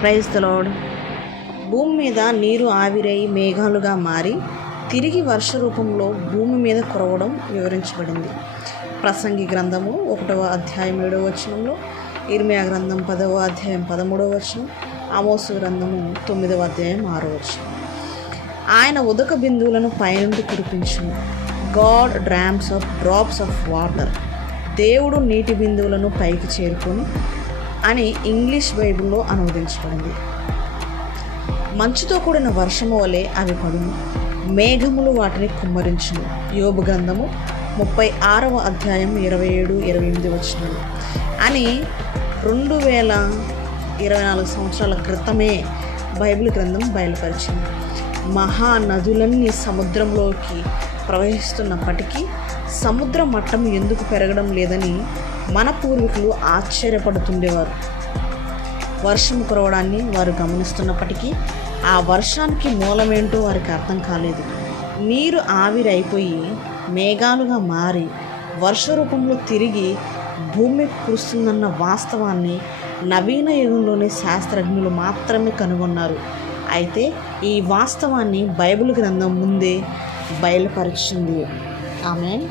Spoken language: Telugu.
Praise the lord. భూమి మీద నీరు ఆవిరై మేఘాలుగా మారి తిరిగి వర్ష రూపంలో భూమి మీద కురవడం వివరించబడింది. ప్రసంగి గ్రంథము 1వ అధ్యాయం 7వ వచనంలో, ఇర్మియా గ్రంథం 10వ అధ్యాయం 13వ వచనం, ఆమోసు గ్రంథము 9వ అధ్యాయం 6వ వచనం. ఆయన ఉదక బిందువులను పైనుండి కురిపించును. God drops of water. దేవుడు నీటి బిందువులను పైకి చేరుకొని అని ఇంగ్లీష్ బైబిల్లో అనువదించబడింది. మంచుతో కూడిన వర్షము వలె అవి పడును, మేఘములు వాటిని కుమ్మరించును. యోబు గ్రంథము 36వ అధ్యాయం 27-28 వచనాలు అని 2024 సంవత్సరాల క్రితమే బైబిల్ గ్రంథం బయలుపరిచింది. మహానదులన్నీ సముద్రంలోకి ప్రవహిస్తున్నప్పటికీ సముద్ర మట్టం ఎందుకు పెరగడం లేదని మన పూర్వీకులు ఆశ్చర్యపడుతుండేవారు. వర్షం కురవడాన్ని వారు గమనిస్తున్నప్పటికీ ఆ వర్షానికి మూలమేంటో వారికి అర్థం కాలేదు. నీరు ఆవిరి అయిపోయి మేఘాలుగా మారి వర్ష రూపంలో తిరిగి భూమి కురుస్తుందన్న వాస్తవాన్ని నవీన యుగంలోని శాస్త్రజ్ఞులు మాత్రమే కనుగొన్నారు. అయితే ఈ వాస్తవాన్ని బైబిల్ గ్రంథం ముందే బయలుపరిచింది. ఆమేన్.